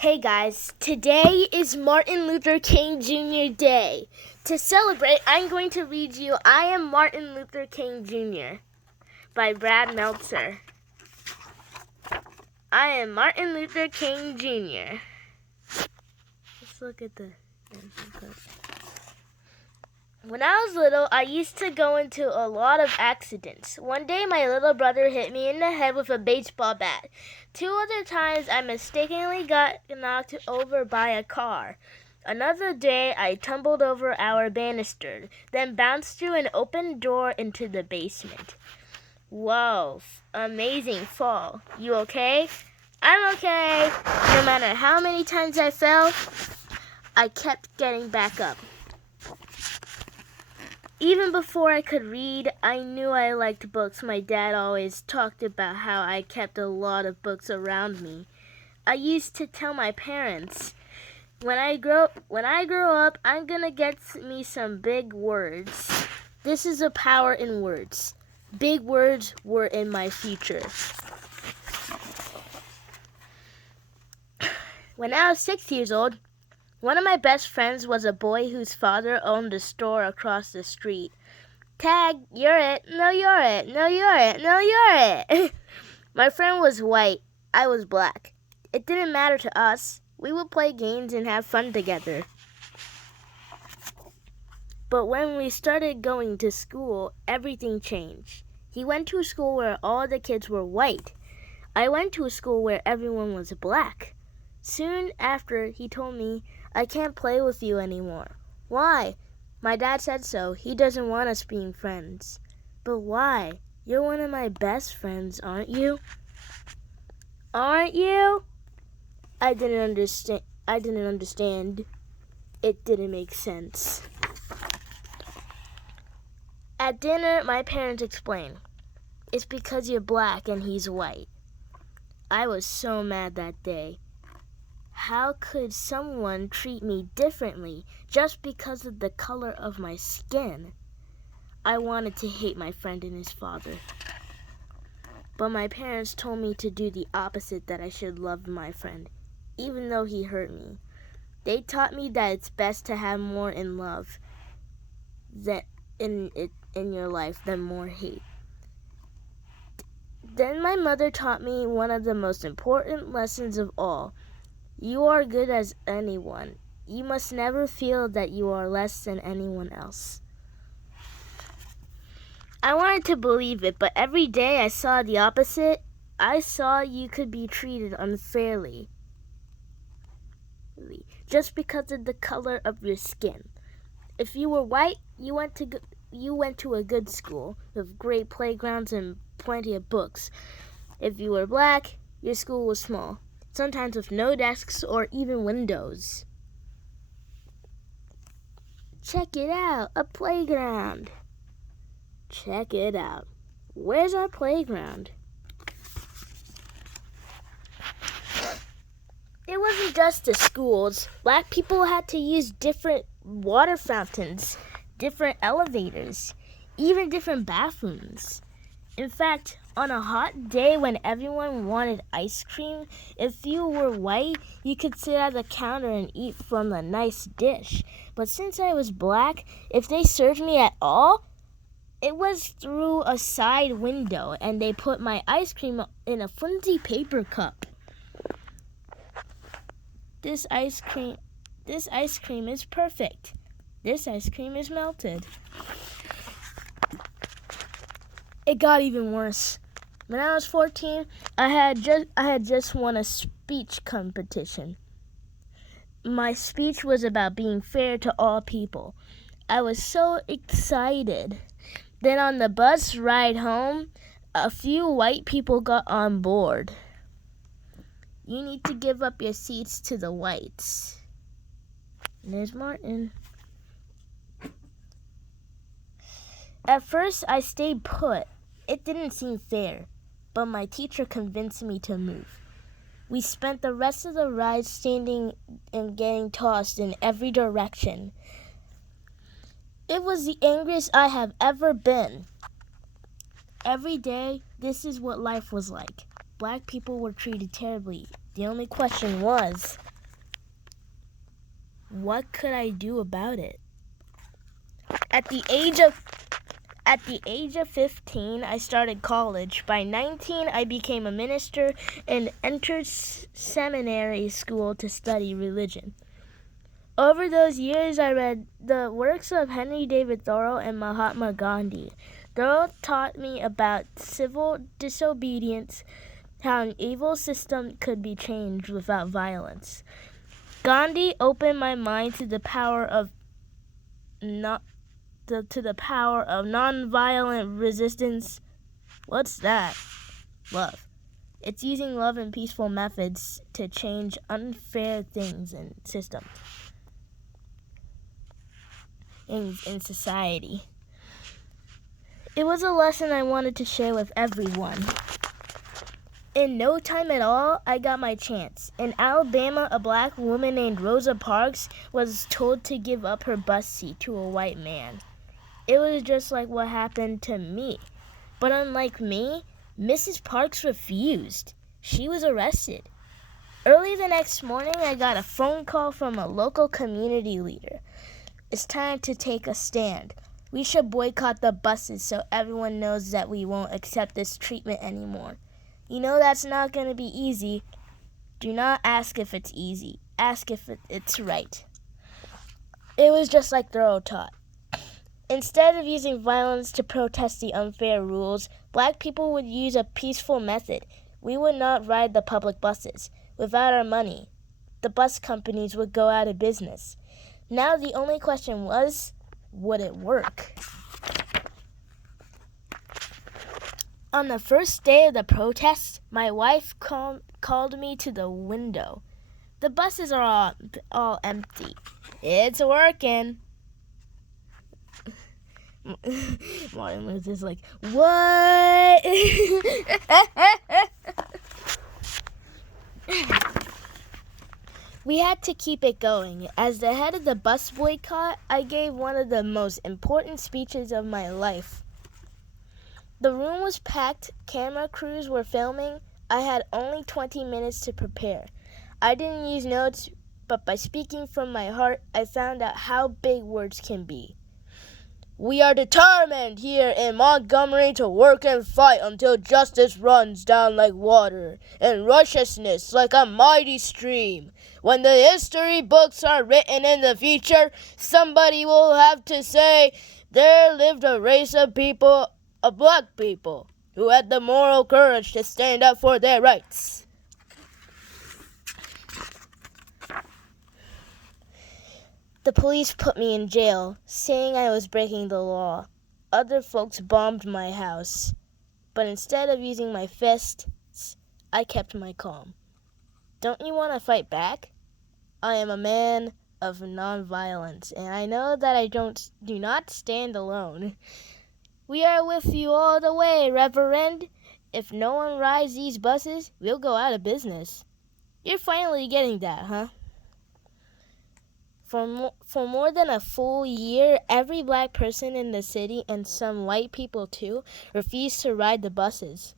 Hey guys, today is Martin Luther King Jr. Day. To celebrate, I'm going to read you I Am Martin Luther King Jr. by Brad Meltzer. I am Martin Luther King Jr. Let's look at the When I was little, I used to go into a lot of accidents. One day, my little brother hit me in the head with a baseball bat. 2 other times, I mistakenly got knocked over by a car. Another day, I tumbled over our banister, then bounced through an open door into the basement. Whoa, amazing fall. You okay? I'm okay. No matter how many times I fell, I kept getting back up. Even before I could read, I knew I liked books. My dad always talked about how I kept a lot of books around me. I used to tell my parents, when I grow up, I'm gonna get me some big words. This is the power in words. Big words were in my future. When I was 6 years old, one of my best friends was a boy whose father owned a store across the street. Tag, you're it. No, you're it. No, you're it. No, you're it. My friend was white. I was black. It didn't matter to us. We would play games and have fun together. But when we started going to school, everything changed. He went to a school where all the kids were white. I went to a school where everyone was black. Soon after, he told me, I can't play with you anymore. Why? My dad said so. He doesn't want us being friends. But why? You're one of my best friends, aren't you? Aren't you? I didn't understand. It didn't make sense. At dinner, my parents explained, it's because you're black and he's white. I was so mad that day. How could someone treat me differently just because of the color of my skin? I wanted to hate my friend and his father. But my parents told me to do the opposite, that I should love my friend, even though he hurt me. They taught me that it's best to have more in love than in your life than more hate. Then my mother taught me one of the most important lessons of all. You are good as anyone. You must never feel that you are less than anyone else. I wanted to believe it, but every day I saw the opposite. I saw you could be treated unfairly just because of the color of your skin. If you were white, you went to a good school with great playgrounds and plenty of books. If you were black, your school was small, sometimes with no desks or even windows. Check it out, a playground. Check it out. Where's our playground? It wasn't just the schools. Black people had to use different water fountains, different elevators, even different bathrooms. In fact, on a hot day when everyone wanted ice cream, if you were white, you could sit at the counter and eat from a nice dish. But since I was black, if they served me at all, it was through a side window, and they put my ice cream in a flimsy paper cup. This ice cream is perfect. This ice cream is melted. It got even worse. When I was 14, I had just won a speech competition. My speech was about being fair to all people. I was so excited. Then on the bus ride home, a few white people got on board. You need to give up your seats to the whites. And there's Martin. At first, I stayed put. It didn't seem fair, but my teacher convinced me to move. We spent the rest of the ride standing and getting tossed in every direction. It was the angriest I have ever been. Every day, this is what life was like. Black people were treated terribly. The only question was, What could I do about it? At the age of 15, I started college. By 19, I became a minister and entered seminary school to study religion. Over those years, I read the works of Henry David Thoreau and Mahatma Gandhi. Thoreau taught me about civil disobedience, how an evil system could be changed without violence. Gandhi opened my mind to the power of nonviolent resistance. What's that? Love. It's using love and peaceful methods to change unfair things and systems in society. It was a lesson I wanted to share with everyone. In no time at all, I got my chance. In Alabama, a black woman named Rosa Parks was told to give up her bus seat to a white man. It was just like what happened to me. But unlike me, Mrs. Parks refused. She was arrested. Early the next morning, I got a phone call from a local community leader. It's time to take a stand. We should boycott the buses so everyone knows that we won't accept this treatment anymore. You know that's not going to be easy. Do not ask if it's easy. Ask if it's right. It was just like Thoreau taught. Instead of using violence to protest the unfair rules, black people would use a peaceful method. We would not ride the public buses. Without our money, the bus companies would go out of business. Now the only question was, would it work? On the first day of the protest, my wife called me to the window. The buses are all empty. It's working. Martin Luther's like, what? We had to keep it going. As the head of the bus boycott, I gave one of the most important speeches of my life. The room was packed, camera crews were filming. I had only 20 minutes to prepare. I didn't use notes, but by speaking from my heart, I found out how big words can be. We are determined here in Montgomery to work and fight until justice runs down like water and righteousness like a mighty stream. When the history books are written in the future, somebody will have to say, there lived a race of people, of black people, who had the moral courage to stand up for their rights. The police put me in jail, saying I was breaking the law. Other folks bombed my house. But instead of using my fists, I kept my calm. Don't you want to fight back? I am a man of nonviolence, and I know that I do not stand alone. We are with you all the way, Reverend. If no one rides these buses, we'll go out of business. You're finally getting that, huh? For more than a full year, every black person in the city, and some white people too, refused to ride the buses.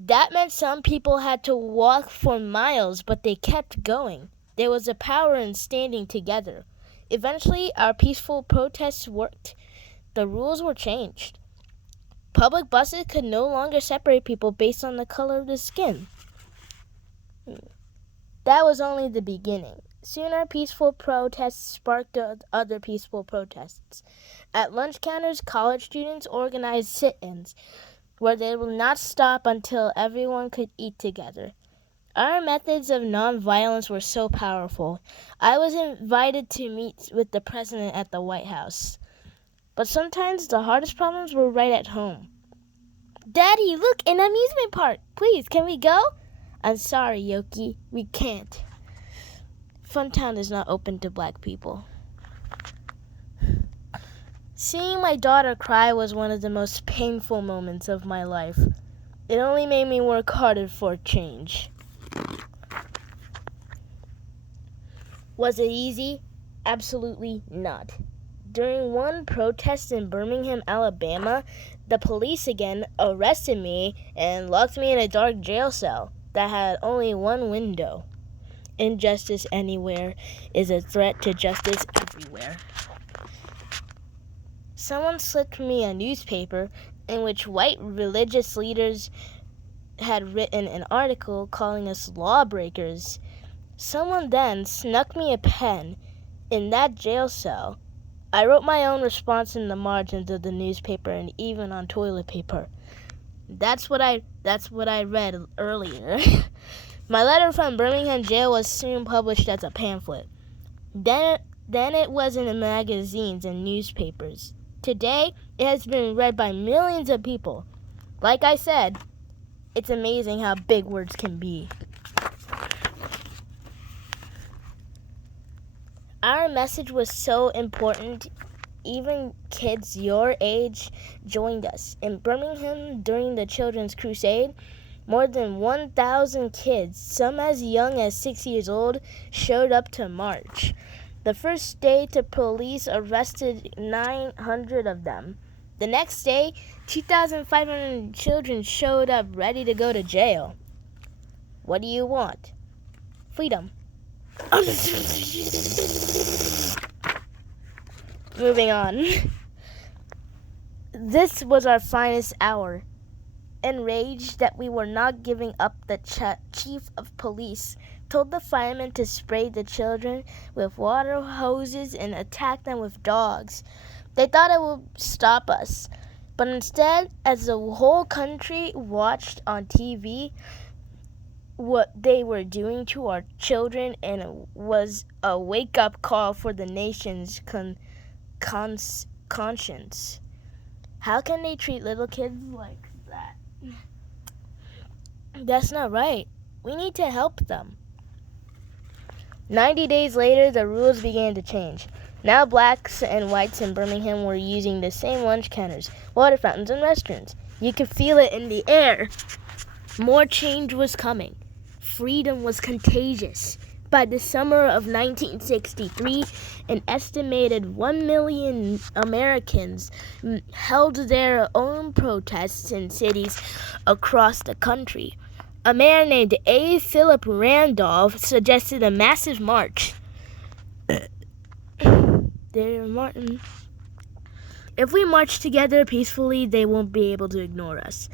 That meant some people had to walk for miles, but they kept going. There was a power in standing together. Eventually, our peaceful protests worked. The rules were changed. Public buses could no longer separate people based on the color of their skin. That was only the beginning. Soon our peaceful protests sparked other peaceful protests. At lunch counters, college students organized sit-ins where they will not stop until everyone could eat together. Our methods of nonviolence were so powerful. I was invited to meet with the president at the White House. But sometimes the hardest problems were right at home. Daddy, look, an amusement park. Please, can we go? I'm sorry, Yoki, we can't. Funtown is not open to black people. Seeing my daughter cry was one of the most painful moments of my life. It only made me work harder for change. Was it easy? Absolutely not. During one protest in Birmingham, Alabama, the police again arrested me and locked me in a dark jail cell that had only one window. Injustice anywhere is a threat to justice everywhere. Someone slipped me a newspaper in which white religious leaders had written an article calling us lawbreakers. Someone then snuck me a pen in that jail cell. I wrote my own response in the margins of the newspaper and even on toilet paper. That's what I read earlier. My letter from Birmingham jail was soon published as a pamphlet. Then it was in the magazines and newspapers. Today, it has been read by millions of people. Like I said, it's amazing how big words can be. Our message was so important, even kids your age joined us. In Birmingham, during the Children's Crusade, more than 1,000 kids, some as young as 6 years old, showed up to march. The first day, the police arrested 900 of them. The next day, 2,500 children showed up ready to go to jail. What do you want? Freedom. Moving on. This was our finest hour. Enraged that we were not giving up, the chief of police told the firemen to spray the children with water hoses and attack them with dogs. They thought it would stop us, but instead, as the whole country watched on TV what they were doing to our children, and it was a wake-up call for the nation's conscience. How can they treat little kids like that? That's not right. We need to help them. 90 days later, the rules began to change. Now blacks and whites in Birmingham were using the same lunch counters, water fountains, and restrooms. You could feel it in the air. More change was coming. Freedom was contagious. By the summer of 1963, an estimated 1 million Americans held their own protests in cities across the country. A man named A. Philip Randolph suggested a massive march. There, Martin. If we march together peacefully, they won't be able to ignore us.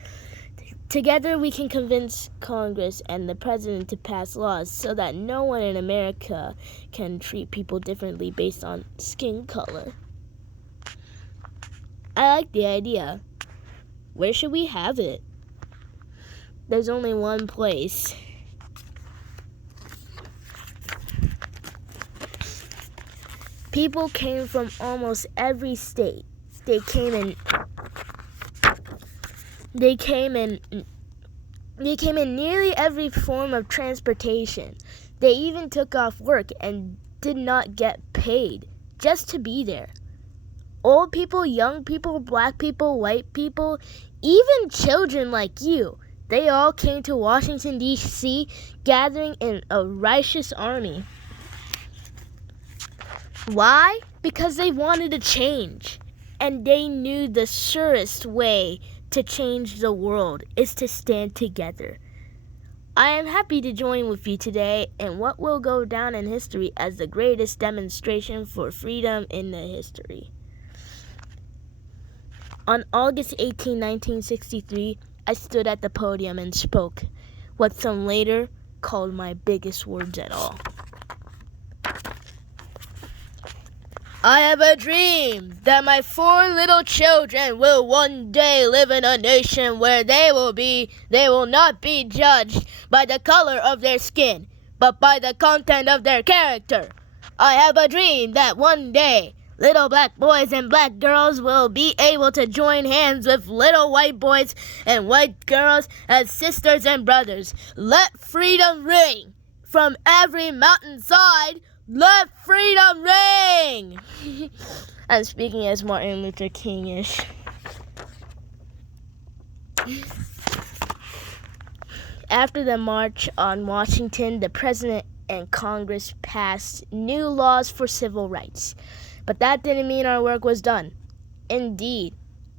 Together, we can convince Congress and the President to pass laws so that no one in America can treat people differently based on skin color. I like the idea. Where should we have it? There's only one place. People came from almost every state. They came in nearly every form of transportation. They even took off work and did not get paid just to be there. Old people, young people, black people, white people, even children like you, they all came to Washington, D.C., gathering in a righteous army. Why? Because they wanted to change, and they knew the surest way to change the world is to stand together. I am happy to join with you today in what will go down in history as the greatest demonstration for freedom in the history. On August 18, 1963, I stood at the podium and spoke what some later called my biggest words at all. I have a dream that my 4 little children will one day live in a nation where they will not be judged by the color of their skin, but by the content of their character. I have a dream that one day little black boys and black girls will be able to join hands with little white boys and white girls as sisters and brothers. Let freedom ring from every mountainside. Let freedom ring! I'm speaking as Martin Luther King-ish. After the March on Washington, the President and Congress passed new laws for civil rights. But that didn't mean our work was done. Indeed,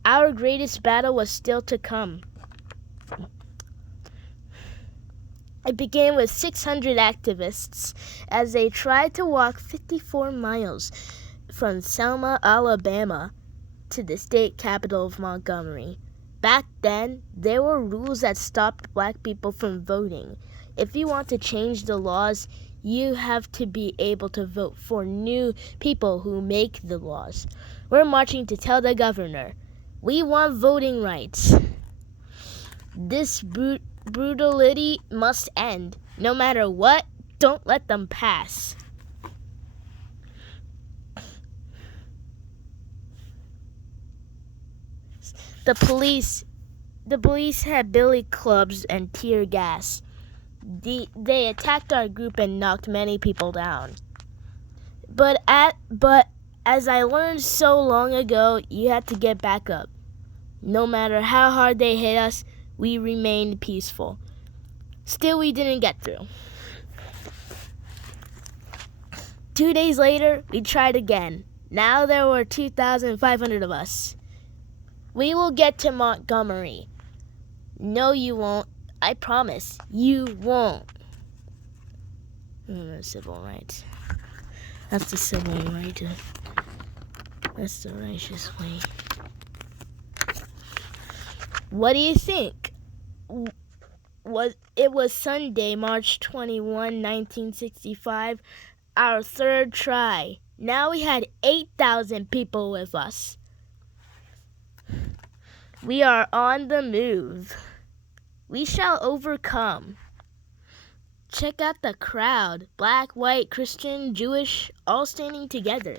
our greatest battle was still to come. It began with 600 activists as they tried to walk 54 miles from Selma, Alabama, to the state capital of Montgomery. Back then, there were rules that stopped black people from voting. If you want to change the laws, you have to be able to vote for new people who make the laws. We're marching to tell the governor, we want voting rights. This brutality must end. No matter what, don't let them pass. The police had billy clubs and tear gas. They attacked our group and knocked many people down. But as I learned so long ago, you had to get back up. No matter how hard they hit us, we remained peaceful. Still, we didn't get through. 2 days later, we tried again. Now there were 2,500 of us. We will get to Montgomery. No, you won't. I promise. You won't. Civil rights. That's the civil right. That's the righteous way. What do you think? It was Sunday, March 21, 1965, our third try. Now we had 8,000 people with us. We are on the move. We shall overcome. Check out the crowd, black, white, Christian, Jewish, all standing together.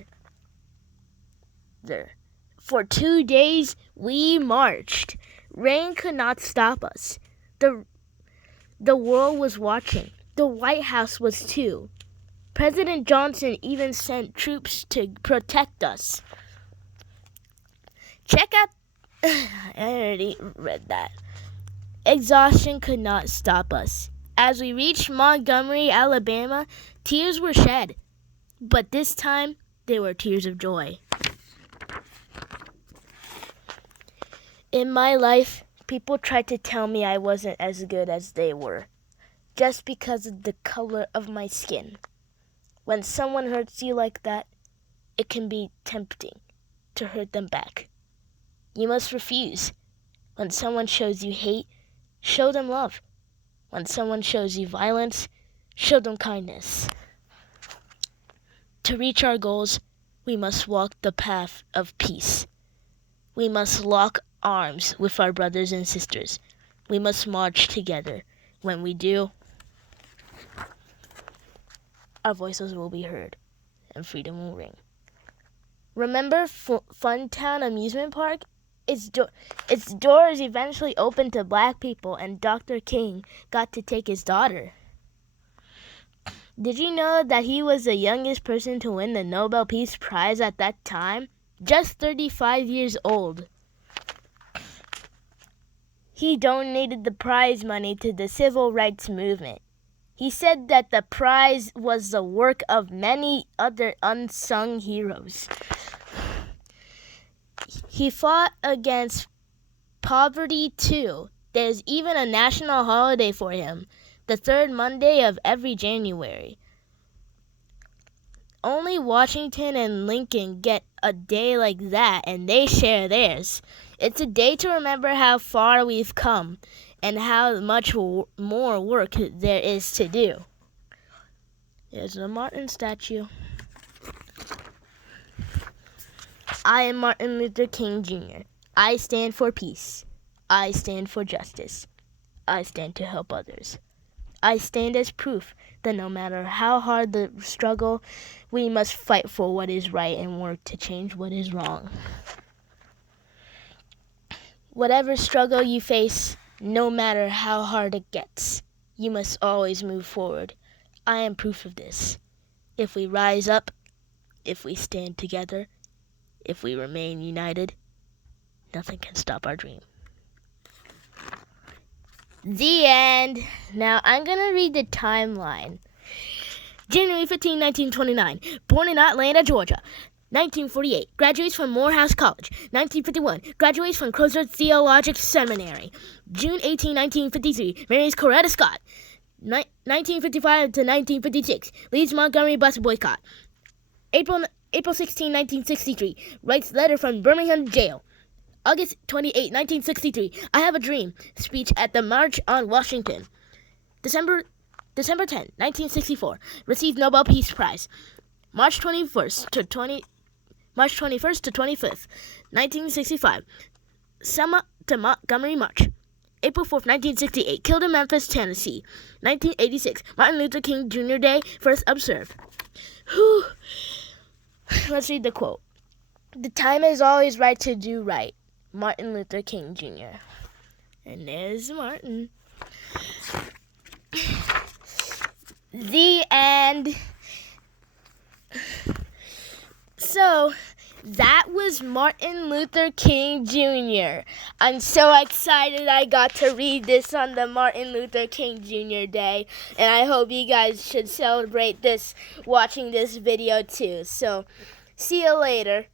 There. For 2 days, we marched. Rain could not stop us. The world was watching. The White House was too. President Johnson even sent troops to protect us. Check out... I already read that. Exhaustion could not stop us. As we reached Montgomery, Alabama, tears were shed. But this time, they were tears of joy. In my life, people tried to tell me I wasn't as good as they were, just because of the color of my skin. When someone hurts you like that, it can be tempting to hurt them back. You must refuse. When someone shows you hate, show them love. When someone shows you violence, show them kindness. To reach our goals, we must walk the path of peace. We must lock arms with our brothers and sisters. We must march together. When we do, our voices will be heard and freedom will ring. Remember Funtown Amusement Park? Its doors eventually opened to black people, and Dr. King got to take his daughter. Did you know that he was the youngest person to win the Nobel Peace Prize at that time? Just 35 years old. He donated the prize money to the civil rights movement. He said that the prize was the work of many other unsung heroes. He fought against poverty too. There's even a national holiday for him, the third Monday of every January. Only Washington and Lincoln get a day like that, and they share theirs. It's a day to remember how far we've come and how much more work there is to do. There's a Martin statue. I am Martin Luther King Jr. I stand for peace. I stand for justice. I stand to help others. I stand as proof that no matter how hard the struggle, we must fight for what is right and work to change what is wrong. Whatever struggle you face, no matter how hard it gets, you must always move forward. I am proof of this. If we rise up, if we stand together, if we remain united, nothing can stop our dream. The end. Now I'm going to read the timeline. January 15, 1929. Born in Atlanta, Georgia. 1948. Graduates from Morehouse College. 1951. Graduates from Crossroads Theological Seminary. June 18, 1953. Marries Coretta Scott. 1955 to 1956, leads Montgomery bus boycott. April 16, 1963, writes letter from Birmingham jail. August 28, 1963, I Have a Dream speech at the March on Washington. December 10, 1964, received Nobel Peace Prize. March 21st to 25th, 1965, Selma to Montgomery March. April 4th, 1968, killed in Memphis, Tennessee. 1986, Martin Luther King Jr. Day, first observed. Whew. Let's read the quote. The time is always right to do right. Martin Luther King Jr. And there's Martin. The end. So, that was Martin Luther King Jr. I'm so excited I got to read this on the Martin Luther King Jr. Day. And I hope you guys should celebrate this watching this video too. So, see you later.